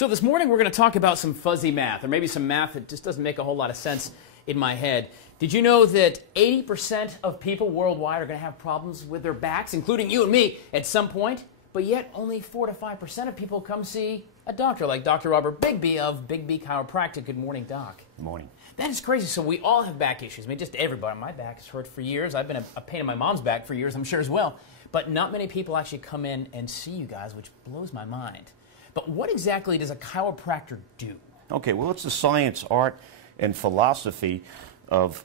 So this morning we're going to talk about some fuzzy math, or maybe some math that just doesn't make a whole lot of sense in my head. Did you know that 80% of people worldwide are going to have problems with their backs, including you and me, at some point? But yet only 4 to 5% of people come see a doctor, like Dr. Robert Bigbie of Bigbie Chiropractic. Good morning, Doc. Good morning. That is crazy. So we all have back issues. I mean, just everybody. My back has hurt for years. I've been a pain in my mom's back for years, I'm sure as well. But not many people actually come in and see you guys, which blows my mind. But what exactly does a chiropractor do? Okay, well, it's the science, art, and philosophy of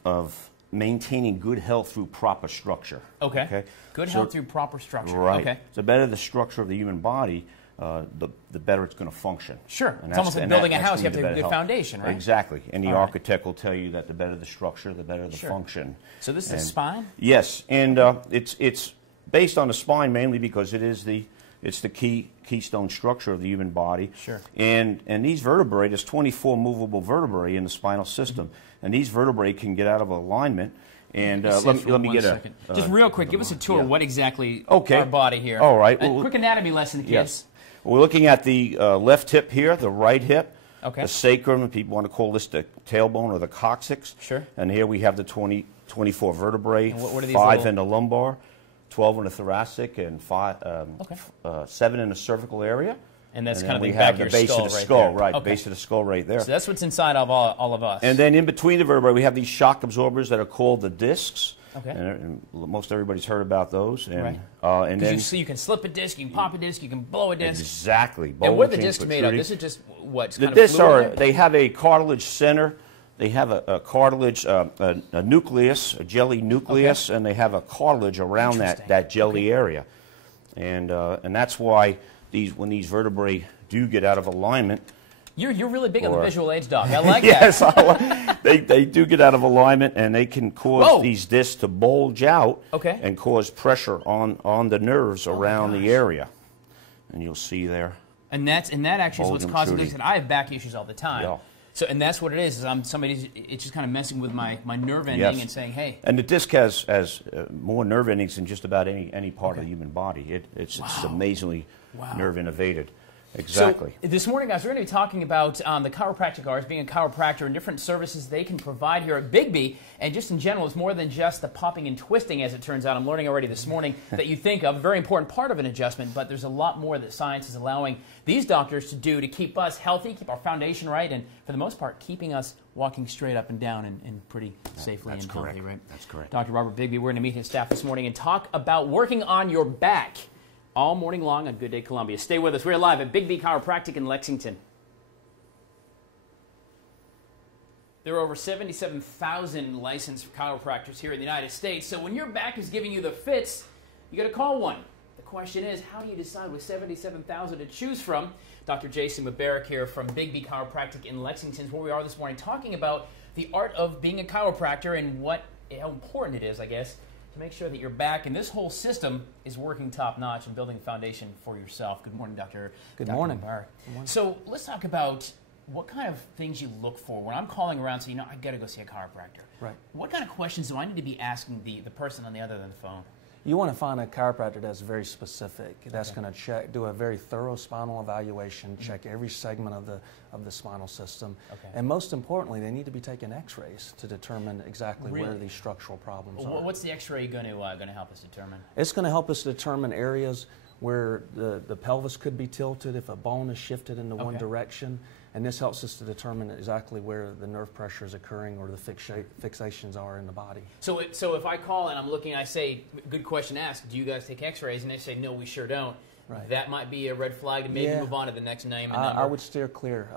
maintaining good health through proper structure. Okay. Good health through proper structure. Right. Okay. The better the structure of the human body, the better it's going to function. Sure. It's almost like building a house. You have to have a good foundation, right? Exactly. And the architect will tell you that the better the structure, the better the function. So this is the spine? Yes. And it's based on the spine mainly because it's the keystone structure of the human body. Sure. And these vertebrae, there's 24 movable vertebrae in the spinal system. And these vertebrae can get out of alignment. And let me get just real quick, give us a tour of what exactly our body here. All right. A quick anatomy lesson, kids. Yes. We're looking at the left hip here, the right hip, the sacrum, and people want to call this the tailbone or the coccyx. Sure. And here we have the 24 vertebrae, and what are these 5 in the lumbar, 12 in the thoracic, and 7 in the cervical area. And that's and kind of we the back have of the your base skull of the right skull, there. right? Base of the skull right there. So that's what's inside of all of us. And then in between the vertebrae, we have these shock absorbers that are called the discs. Okay. And most everybody's heard about those. And, right. And then you can slip a disc, you can pop a disc, you can blow a disc. Exactly. And what are the discs made of? This is just what's the discs they have a cartilage center. They have a cartilage, a nucleus, a jelly nucleus, and they have a cartilage around that jelly area. And that's why when these vertebrae do get out of alignment. You're really big on the visual aids, Doc. I like that. Yes, they do get out of alignment, and they can cause these discs to bulge out and cause pressure on the nerves around the area. And you'll see there. And that actually is what's causing this. And I have back issues all the time. Yeah. So, and that's what it is. It's just kind of messing with my nerve ending and saying, hey. And the disc has more nerve endings than just about any part of the human body. It's amazingly nerve innervated. Exactly. So this morning, guys, we're going to be talking about the chiropractic arts, being a chiropractor, and different services they can provide here at Bigbie. And just in general, it's more than just the popping and twisting, as it turns out. I'm learning already this morning that you think of, a very important part of an adjustment, but there's a lot more that science is allowing these doctors to do to keep us healthy, keep our foundation right, and for the most part, keeping us walking straight up and down and pretty safely and healthy, right? That's correct. Dr. Robert Bigbie, we're going to meet his staff this morning and talk about working on your back all morning long on Good Day Columbia. Stay with us. We're live at Bigbie Chiropractic in Lexington. There are over 77,000 licensed chiropractors here in the United States, so when your back is giving you the fits, you got to call one. The question is, how do you decide with 77,000 to choose from? Dr. Jason Mubarak here from Bigbie Chiropractic in Lexington is where we are this morning, talking about the art of being a chiropractor and how important it is, I guess, to make sure that your back and this whole system is working top-notch and building a foundation for yourself. Good morning, Dr. Good morning. So let's talk about what kind of things you look for. When I'm calling around saying, I've got to go see a chiropractor. Right. What kind of questions do I need to be asking the person on the other end of the phone? You want to find a chiropractor that's very specific, that's going to do a very thorough spinal evaluation, check every segment of the spinal system, and most importantly, they need to be taking X-rays to determine exactly where these structural problems are. What's the X-ray going to help us determine? It's going to help us determine areas where the pelvis could be tilted if a bone is shifted into one direction, and this helps us to determine exactly where the nerve pressure is occurring or the fixations are in the body. So if I call and I'm looking, I say, good question asked, do you guys take X-rays? And they say, no, we sure don't. Right. That might be a red flag to maybe move on to the next name and number. I would steer clear.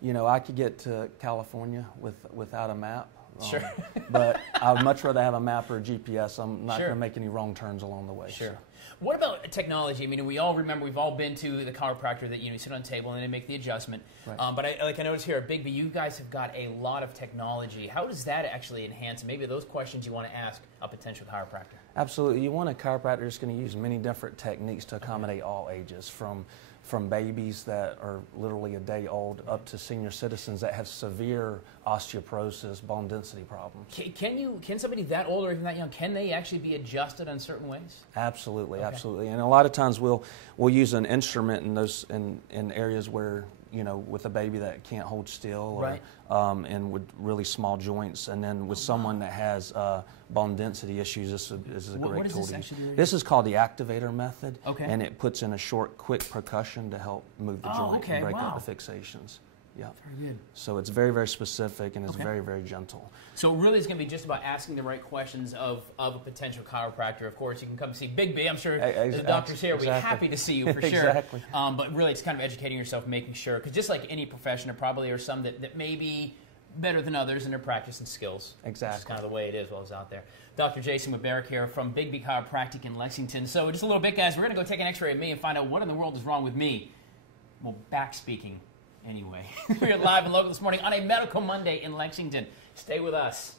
You know, I could get to California without a map. Sure. But I would much rather have a map or a GPS. I'm not going to make any wrong turns along the way. Sure. So. What about technology? I mean, we all remember, we've all been to the chiropractor that, you sit on the table and they make the adjustment. Right. But I noticed here at Bigbie, you guys have got a lot of technology. How does that actually enhance? Maybe those questions you want to ask a potential chiropractor. Absolutely. You want a chiropractor that's going to use many different techniques to accommodate all ages, from babies that are literally a day old up to senior citizens that have severe osteoporosis, bone density problems. Can somebody that old or even that young, can they actually be adjusted in certain ways? Absolutely, absolutely. And a lot of times we'll use an instrument in areas where you know, with a baby that can't hold still, or, right. And with really small joints, and then with someone that has bone density issues, this is a great tool to use. This is called the activator method, and it puts in a short, quick percussion to help move the joint and break up the fixations. Yeah. Very good. So it's very, very specific, and it's very, very gentle. So it really is going to be just about asking the right questions of a potential chiropractor. Of course, you can come see Bigbie. I'm sure the doctors here will be happy to see you for sure. Exactly. But really, it's kind of educating yourself, making sure, because just like any profession, there probably are some that may be better than others in their practice and skills. Exactly. Which is kind of the way it is while it's out there. Dr. Jason Mubarak here from Bigbie Chiropractic in Lexington. So just a little bit, guys, we're going to go take an x-ray of me and find out what in the world is wrong with me. Well, back speaking. Anyway, we're live and local this morning on a Medical Monday in Lexington. Stay with us.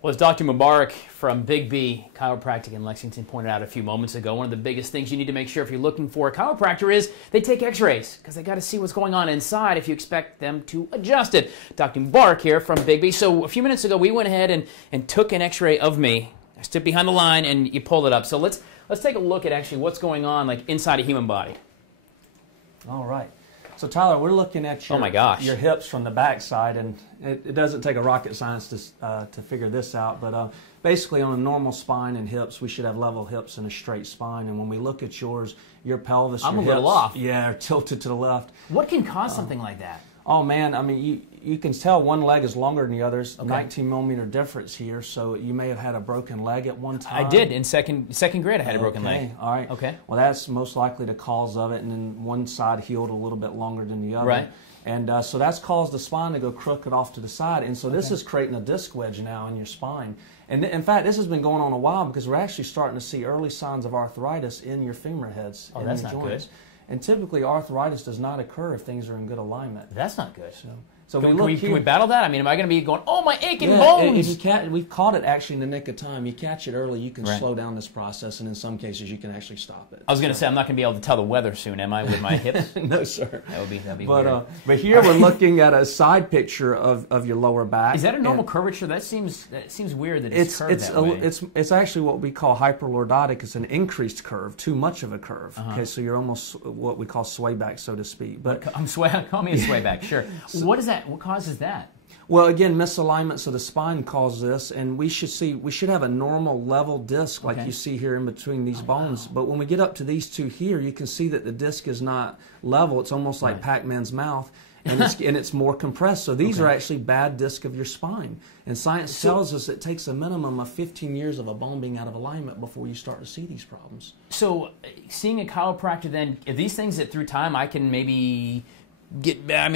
Well, as Dr. Mubarak from Bigbie Chiropractic in Lexington pointed out a few moments ago, one of the biggest things you need to make sure if you're looking for a chiropractor is they take x-rays, because they got to see what's going on inside if you expect them to adjust it. Dr. Mubarak here from Bigbie. So a few minutes ago, we went ahead and took an x-ray of me. I stood behind the line and you pulled it up. So let's take a look at actually what's going on like inside a human body. All right. So Tyler, we're looking at your hips from the back side, and it doesn't take a rocket science to figure this out, but basically on a normal spine and hips, we should have level hips and a straight spine. And when we look at yours, your pelvis, I'm your a hips, little off. Yeah, are tilted to the left. What can cause something like that? Oh man, I mean, you can tell one leg is longer than the others. 19-millimeter difference here, so you may have had a broken leg at one time. I did in second grade. I had a broken leg. All right. Okay. Well, that's most likely the cause of it, and then one side healed a little bit longer than the other. Right. And so that's caused the spine to go crooked off to the side, and so this is creating a disc wedge now in your spine. And in fact, this has been going on a while because we're actually starting to see early signs of arthritis in your femur heads. Oh, that's not good. And typically, arthritis does not occur if things are in good alignment. That's not good. So can we battle that? I mean, am I going to be going, oh, my aching bones? We've caught it actually in the nick of time. You catch it early, you can slow down this process, and in some cases, you can actually stop it. I was going to say, I'm not going to be able to tell the weather soon, am I, with my hips? No, sir. That'd be weird. But here we're looking at a side picture of your lower back. Is that a normal curvature? That seems weird that it's curved that way. It's actually what we call hyperlordotic. It's an increased curve, too much of a curve. Okay, so you're almost what we call swayback, so to speak. But call me a swayback, sure. What is that? What causes that? Well, again, misalignments of the spine cause this, and we should have a normal level disc like you see here in between these bones. But when we get up to these two here, you can see that the disc is not level. It's almost like Pac-Man's mouth, and it's more compressed. So these are actually bad disc of your spine. And science tells us it takes a minimum of 15 years of a bone being out of alignment before you start to see these problems. So seeing a chiropractor then, are these things that through time I can maybe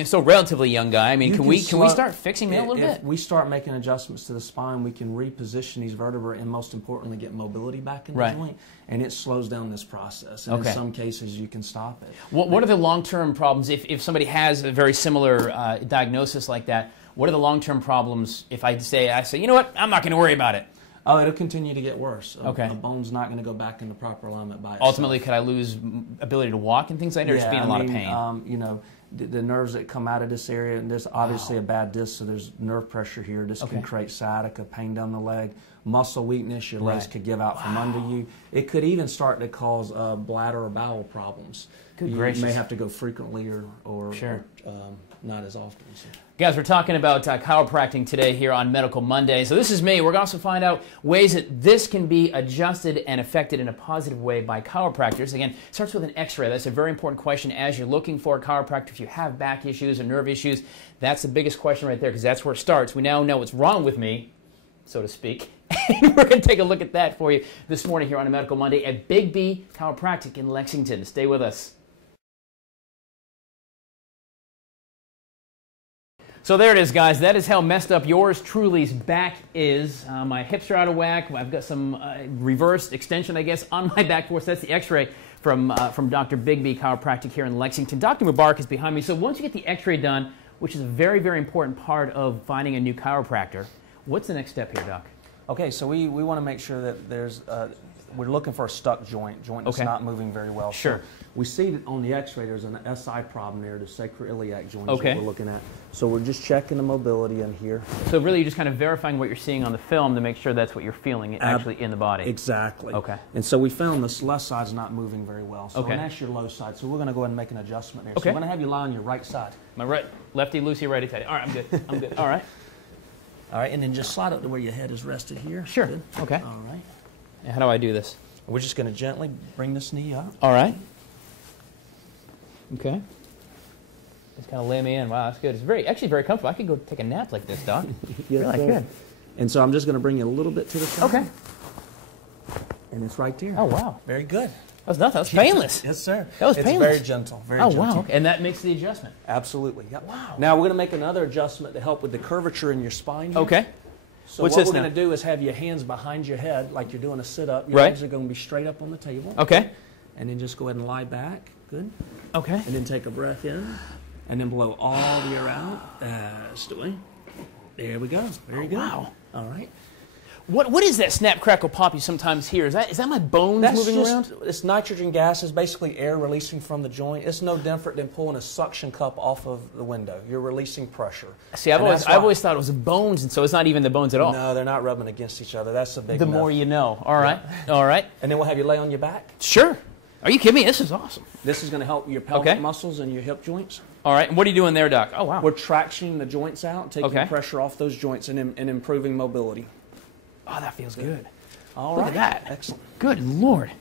still relatively young guy. I mean, can we start fixing me a little bit? If we start making adjustments to the spine, we can reposition these vertebrae and most importantly get mobility back in the joint, and it slows down this process. And in some cases, you can stop it. What are the long-term problems if somebody has a very similar diagnosis like that? What are the long-term problems if I say, you know what, I'm not going to worry about it? Oh, it'll continue to get worse. A bone's not going to go back into proper alignment by itself. Ultimately, could I lose ability to walk and things like that, or just be in a lot of pain? You know, the nerves that come out of this area, and there's obviously a bad disc, so there's nerve pressure here. This can create sciatica, pain down the leg, muscle weakness. Your legs could give out from under you. It could even start to cause bladder or bowel problems. Good you gracious. may have to go frequently or not as often. So. Guys, we're talking about chiropractic today here on Medical Monday. So this is me. We're going to also find out ways that this can be adjusted and affected in a positive way by chiropractors. Again, it starts with an x-ray. That's a very important question as you're looking for a chiropractor. If you have back issues or nerve issues, that's the biggest question right there because that's where it starts. We now know what's wrong with me, so to speak. And we're going to take a look at that for you this morning here on a Medical Monday at Bigbie Chiropractic in Lexington. Stay with us. So there it is, guys. That is how messed up yours truly's back is. My hips are out of whack. I've got some reversed extension, I guess, on my back force. That's the x-ray from Dr. Bigbie Chiropractic here in Lexington. Dr. Mubarak is behind me. So once you get the x-ray done, which is a very, very important part of finding a new chiropractor, what's the next step here, Doc? Okay, so we want to make sure that there's we're looking for a stuck joint that's not moving very well. Sure. So we see that on the X-ray there's an SI problem there, the sacroiliac joint Okay. that we're looking at. So we're just checking the mobility in here. So really, you're just kind of verifying what you're seeing on the film to make sure that's what you're feeling actually in the body. Exactly. Okay. And so we found this left side's not moving very well. So Okay. and that's your low side. So we're going to go ahead and make an adjustment there. Okay. So we're going to have you lie on your right side. My right, lefty, loosey, righty, tighty. All right, I'm good. I'm good. All right. All right, and then just slide up to where your head is rested here. Sure. Good. Okay. All right. And how do I do this? We're just going to gently bring this knee up. All right. Okay. Just kind of lay me in. Wow, that's good. It's actually very comfortable. I could go take a nap like this, Doc. Yes, really sir. good. And so I'm just going to bring you a little bit to the side. Okay. And it's right there. Oh, wow. Very good. That was nothing. That was painless. Yes, sir. That was it's painless. very gentle. Very Oh, gentle. wow. Okay. And that makes the adjustment. Absolutely. Yep. Wow. Now we're going to make another adjustment to help with the curvature in your spine here. Okay. So What's what this we're now? going to do is have your hands behind your head like you're doing a sit-up. Your Right. legs are going to be straight up on the table. Okay. And then just go ahead and lie back. Good. Okay. And then take a breath in. And then blow all the air out. That's the way. There we go. Very good. Wow. All right. What is that snap, crackle, pop you sometimes hear? Is that my bones moving around? It's nitrogen gas. It's basically air releasing from the joint. It's no different than pulling a suction cup off of the window. You're releasing pressure. See, I've always thought it was the bones, and so it's not even the bones at all. No, they're not rubbing against each other. That's the big The myth. more you know. All right. All right. And then we'll have you lay on your back. Sure. Are you kidding me? This is awesome. This is going to help your pelvic Okay. muscles and your hip joints. All right. And what are you doing there, Doc? Oh, wow. We're tractioning the joints out, taking Okay. pressure off those joints and improving mobility. Oh, that feels good. All Look right. at that. Excellent. Good Lord.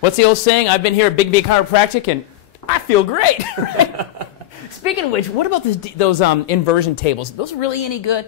What's the old saying? I've been here at Bigbie Chiropractic, and I feel great. Right? Speaking of which, what about those inversion tables? Those really any good?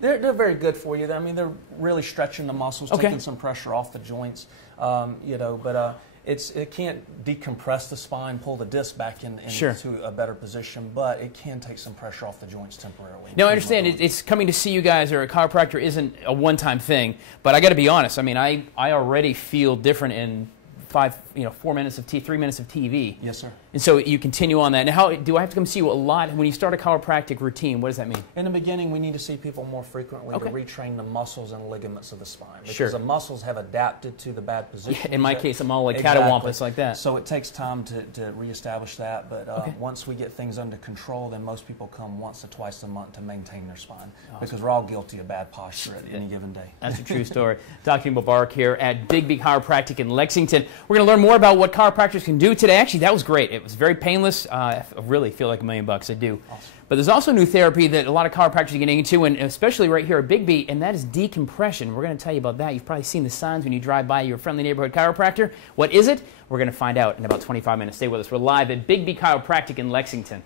They're very good for you. I mean, they're really stretching the muscles, Okay. taking some pressure off the joints. But it can't decompress the spine, pull the disc back Sure. into a better position, but it can take some pressure off the joints temporarily. Now, I understand it's coming to see you guys or a chiropractor isn't a one-time thing, but I got to be honest. I mean, I already feel different in 3 minutes of TV. Yes, sir. And so you continue on that. Now, how do I have to come see you a lot? When you start a chiropractic routine, what does that mean? In the beginning, we need to see people more frequently Okay. to retrain the muscles and ligaments of the spine. Because Sure. the muscles have adapted to the bad position. In my case, I'm all like Exactly. catawampus like that. So it takes time to reestablish that, but Okay. once we get things under control, then most people come once or twice a month to maintain their spine. Because we're all guilty of bad posture at any given day. That's a true story. Dr. Mubarak here at Bigbie Chiropractic in Lexington. We're going to learn more about what chiropractors can do today. Actually, that was great. It was very painless. I really feel like $1 million. I do. Awesome. But there's also a new therapy that a lot of chiropractors are getting into, and especially right here at Bigbie, and that is decompression. We're going to tell you about that. You've probably seen the signs when you drive by your friendly neighborhood chiropractor. What is it? We're going to find out in about 25 minutes. Stay with us. We're live at Bigbie Chiropractic in Lexington.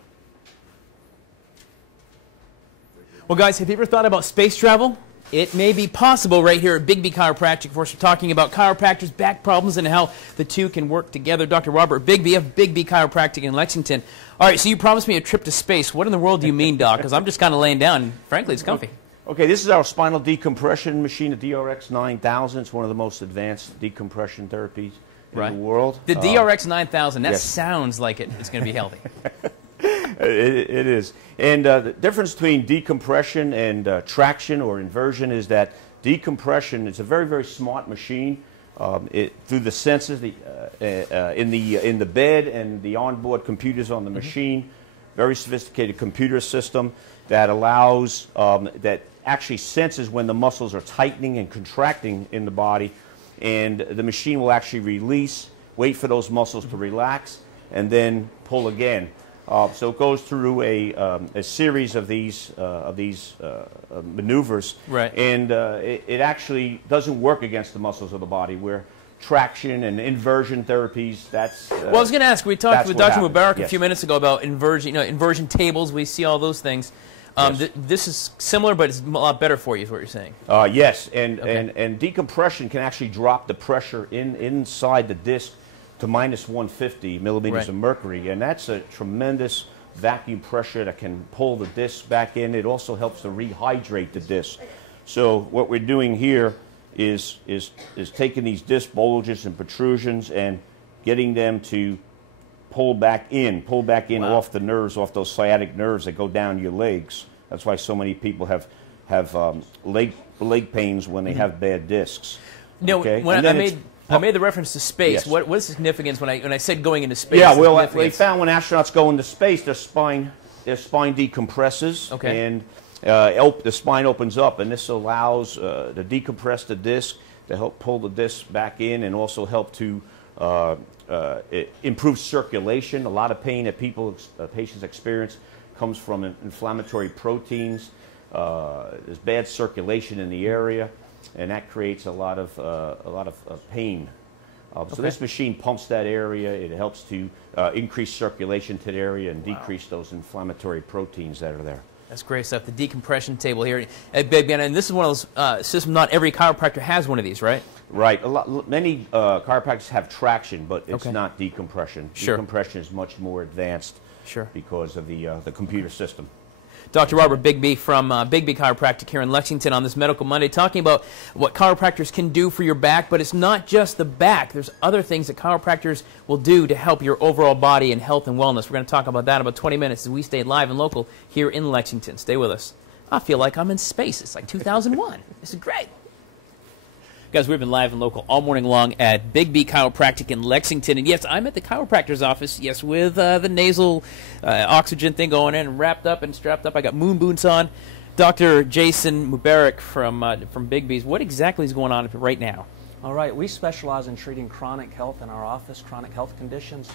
Well, guys, have you ever thought about space travel? It may be possible right here at Bigbie Chiropractic. Of course, we're talking about chiropractors, back problems, and how the two can work together. Dr. Robert Bigbie of Bigbie Chiropractic in Lexington. All right, so you promised me a trip to space. What in the world do you mean, Doc? Because I'm just kind of laying down, and frankly, it's comfy. Okay, this is our spinal decompression machine, the DRX 9000. It's one of the most advanced decompression therapies in the world. The DRX 9000, that yes. sounds like it's going to be healthy. It is. And the difference between decompression and traction or inversion is that decompression is a very, very smart machine. Through the sensors in the bed and the onboard computers on the machine, very sophisticated computer system that allows, that actually senses when the muscles are tightening and contracting in the body, and the machine will actually release, wait for those muscles to relax, and then pull again. So it goes through a series of these maneuvers, Right. and it actually doesn't work against the muscles of the body. Where traction and inversion therapies, that's Well, I was going to ask, we talked with Dr. Mubarak a Yes. few minutes ago about inversion, inversion tables. We see all those things. Yes. This is similar, but it's a lot better for you, is what you're saying. Yes, Okay. and decompression can actually drop the pressure inside the disc to minus 150 millimeters Right. of mercury, and that's a tremendous vacuum pressure that can pull the disc back in. It also helps to rehydrate the disc. So what we're doing here is taking these disc bulges and protrusions and getting them to pull back in Wow. off the nerves, off those sciatic nerves that go down your legs. That's why so many people have leg pains when they have bad discs. No, Okay? when And then I it's made I made the reference to space. Yes. What's the significance when I said going into space? Yeah, well, they found when astronauts go into space, their spine decompresses, okay. and the spine opens up, and this allows to decompress the disc, to help pull the disc back in, and also help to improve circulation. A lot of pain that patients experience comes from inflammatory proteins. There's bad circulation in the area, and that creates a lot of pain. So this machine pumps that area. It helps to increase circulation to the area and decrease those inflammatory proteins that are there. That's great stuff. The decompression table here at Bigbie, and this is one of those systems. Not every chiropractor has one of these, right? Right. Many chiropractors have traction, but it's not decompression. Sure. Decompression is much more advanced. Sure. Because of the computer system. Dr. Robert Bigbie from Bigbie Chiropractic here in Lexington on this Medical Monday, talking about what chiropractors can do for your back, but it's not just the back. There's other things that chiropractors will do to help your overall body and health and wellness. We're going to talk about that in about 20 minutes as we stay live and local here in Lexington. Stay with us. I feel like I'm in space. It's like 2001. This is great. Guys, we've been live and local all morning long at Bigbie Chiropractic in Lexington. And yes, I'm at the chiropractor's office, yes, with the nasal oxygen thing going in and wrapped up and strapped up. I got moon boots on. Dr. Jason Mubarak from Bigbie's, what exactly is going on right now? All right, we specialize in treating chronic health in our office, chronic health conditions,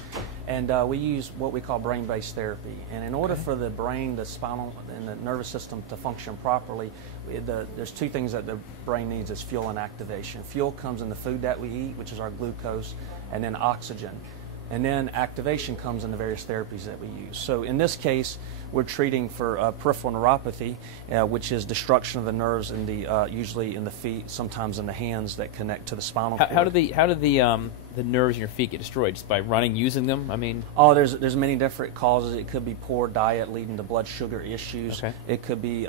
and we use what we call brain-based therapy. And in order for the brain, the spinal, and the nervous system to function properly, there's two things that the brain needs: is fuel and activation. Fuel comes in the food that we eat, which is our glucose, and then oxygen. And then activation comes in the various therapies that we use. So in this case, we're treating for peripheral neuropathy, which is destruction of the nerves in the usually in the feet, sometimes in the hands that connect to the spinal cord. How do the nerves in your feet get destroyed? Just by running, using them? I mean, there's many different causes. It could be poor diet leading to blood sugar issues. Okay. It could be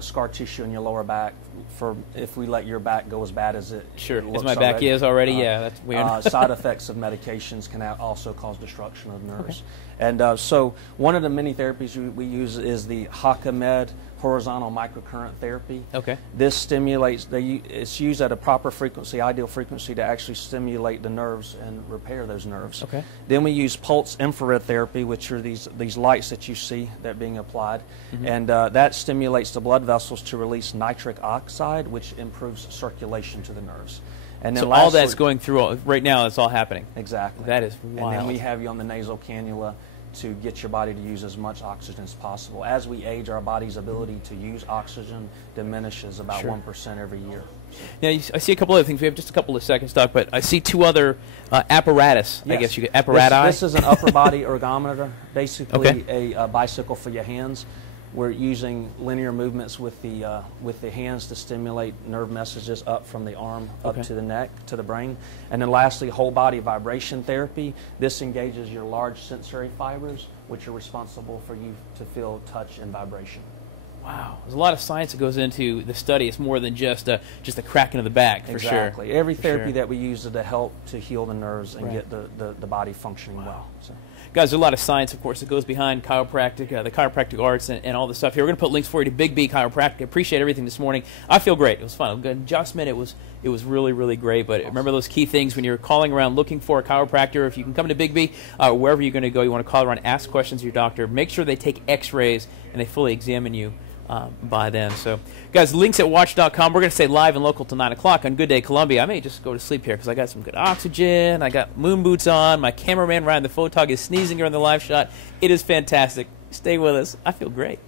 scar tissue in your lower back. For if we let your back go as bad as it looks as my back already. Is already, yeah, that's weird. Side effects of medications can also cause destruction of nerves. And so one of the many therapies we use is the HakaMed horizontal microcurrent therapy. Okay. This stimulates, it's used at a proper frequency, ideal frequency, to actually stimulate the nerves and repair those nerves. Okay. Then we use pulse infrared therapy, which are these lights that you see that are being applied. Mm-hmm. And that stimulates the blood vessels to release nitric oxide, which improves circulation to the nerves. And then so all that's going through right now, it's all happening. Exactly. That is wild. And then we have you on the nasal cannula to get your body to use as much oxygen as possible. As we age, our body's ability to use oxygen diminishes about 1% every year. Now, I see a couple other things. We have just a couple of seconds, Doc, but I see two other apparatus. Yes. I guess you get apparati. This is an upper body ergometer, basically a bicycle for your hands. We're using linear movements with the hands to stimulate nerve messages up from the arm up to the neck, to the brain. And then lastly, whole body vibration therapy. This engages your large sensory fibers, which are responsible for you to feel touch and vibration. Wow, there's a lot of science that goes into the study. It's more than just a cracking of the back, for sure. Exactly. Every therapy that we use is to help to heal the nerves and get the body functioning well. So. Guys, there's a lot of science, of course, that goes behind chiropractic, the chiropractic arts, and all the stuff here. We're going to put links for you to Bigbie Chiropractic. I appreciate everything this morning. I feel great. It was fun. Good adjustment. It was really, really great. But remember those key things when you're calling around looking for a chiropractor. If you can come to Bigbie, wherever you're going to go, you want to call around, ask questions of your doctor. Make sure they take x-rays and they fully examine you by then. So, guys, links at watch.com. We're going to stay live and local till 9 o'clock on Good Day Columbia. I may just go to sleep here because I got some good oxygen. I got moon boots on. My cameraman, Ryan the Photog, is sneezing during the live shot. It is fantastic. Stay with us. I feel great.